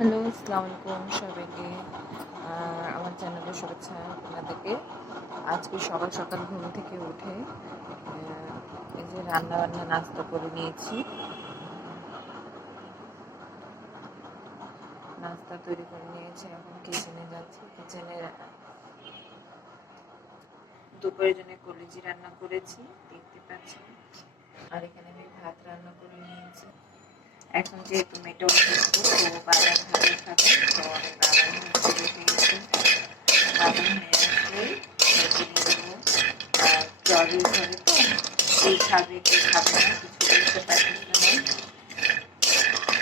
Hello আসসালামু আলাইকুম সবাইকে আমার চ্যানেলের শুভেচ্ছা আপনাদেরকে। আজকে সকাল সকাল ঘুম থেকে উঠে এই যে রান্না বান্না নাস্তা করে নিয়েছি। নাস্তা তৈরি করে নিয়েছি, এখন কিচেনে যাচ্ছি। কিচেনে দুপুরের জন্য কলেজি রান্না করেছি, দেখতে পাচ্ছি আর এখানে আমি ভাত রান্না করে নিয়েছি। এখন যেহেতু অসুস্থ তো বাদাম ভালো খাবে তো আমি বাদাম হচ্ছে রেখে গেছি বাদাম হয়ে আসলে রেখে দিয়ে দেবো আর জ্বরের ঘরে তো, কে খাবে কে খাবে না, কিছু বুঝতে পারতেছে না।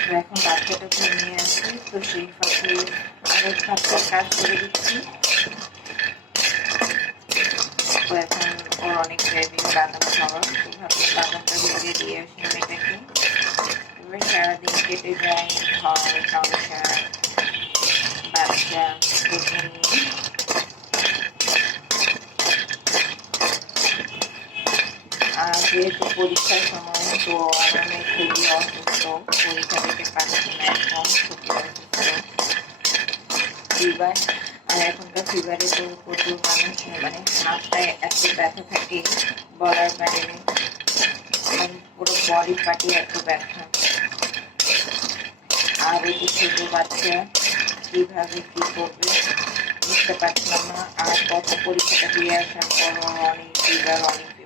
তো এখন বাচ্চাটা ঘুমিয়ে আছে তো সেই ফাঁকে আরও বাচ্চার কাজ করে দিচ্ছি। তো এখন ওর অনেক ক্রেভিং বাদাম খাওয়ার তো ভাবলাম বাদামটা ভিজিয়ে দিয়ে আসি মেয়েটাকে। এবার সারাদিন কেটে যায়, ঘর সংসার বাচ্চা যেহেতু পরীক্ষার সময় তো মেয়ে খুবই অসুস্থ পরীক্ষা দিতে পারছে না একদম খুবই অসুস্থ ফিভার আর এখনকার ফিভারে তো প্রচুর মানুষ মানে হাতটায় এত ব্যথা থাকে বলার বাইরে মানে পুরো বডি পার্টি এত ব্যথা আর এই যে ছোট বাচ্চা কীভাবে কি করবে বুঝতে পারছিলাম না আর কত পরীক্ষাটা দিয়ে আসার পর অনেক ফিভার অনেক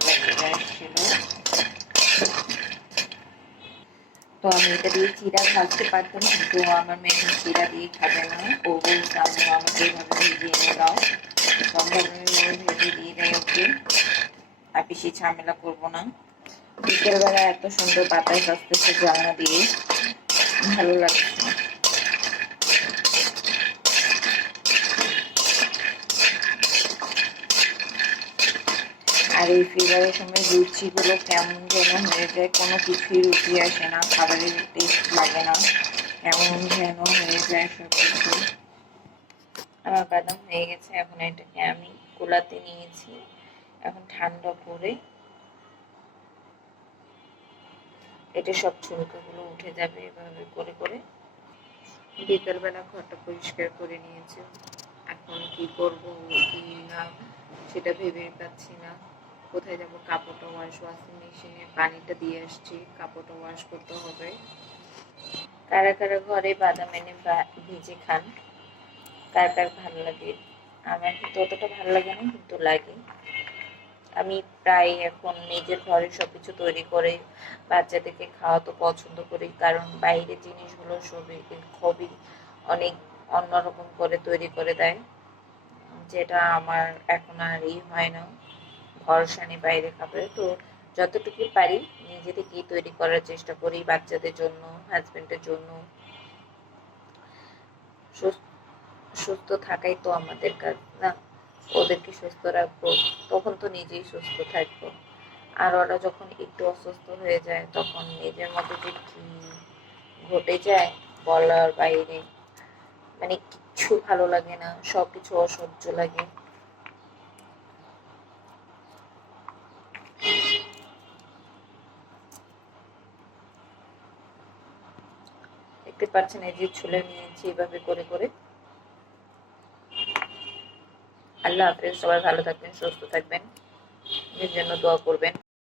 তো আমি এটা দিয়ে চিরা পারতাম, কিন্তু আমার মেয়ে চিরা দিয়ে খাবে না। ও আম্মু, আমাকে ভিজিয়ে দাও। ভেজে দিয়ে দেয় ওকে। আর বেশি ঝামেলা করব না। বিকেলবেলা এত সুন্দর বাতাস আসতেছে দিয়ে। ভালো লাগছে আর এই ফিভারের সময় রুচিগুলো কেমন যেন হয়ে যায়, কোনো কিছুই রুচি আসে না, খাবারের টেস্ট লাগে না, কেমন যেন হয়ে যায় সব কিছু আমার বাদাম হয়ে গেছে, এখন এটাকে আমি কোলাতে নিয়েছি, এখন ঠান্ডা করে এটা সব ছুলকাগুলো উঠে যাবে এভাবে করে করে। বিকালবেলা ঘরটা পরিষ্কার করে নিয়েছি। এখন কি করব, কি না, সেটা ভেবে পাচ্ছি না। কোথায় যাব? কাপড়টা ওয়াশ ওয়াশিং মেশিনে পানিটা দিয়ে আসছি, কাপড়টা ওয়াশ করতে হবে। কারা কারা ঘরে বাদাম এনে ভিজে খান? কার কার ভালো লাগে? আমার কিন্তু অতটা ভালো লাগে না, কিন্তু লাগে। আমি প্রায় এখন নিজের ঘরে সবকিছু তৈরি করে বাচ্চাদেরকে খাওয়াতে পছন্দ করি, কারণ বাইরের জিনিসগুলো সবই খুবই অনেক অন্যরকম করে তৈরি করে দেয়, যেটা আমার এখন আর ই হয় না। ভরসা নেই বাইরে খাবারে তো যতটুকু পারি নিজে থেকেই তৈরি করার চেষ্টা করি বাচ্চাদের জন্য হাজবেন্ডের জন্য। সুস্থ থাকাই তো আমাদের কাজ, না? ওদেরকে সুস্থ রাখব, তখন তো নিজেই সুস্থ থাকব। আর ওরা যখন একটু অসুস্থ হয়ে যায়, তখন নিজের মধ্যে যে কি ঘটে যায় বলার বাইরে মানে কিচ্ছু ভালো লাগে না সব কিছু অসহ্য লাগে। দেখতে পাচ্ছেন, এই যে ছুলে নিয়েছি এভাবে করে করে। আল্লাহ হাফেজ, সবাই ভালো থাকবেন, সুস্থ থাকবেন। নিজের জন্য দোয়া করবেন।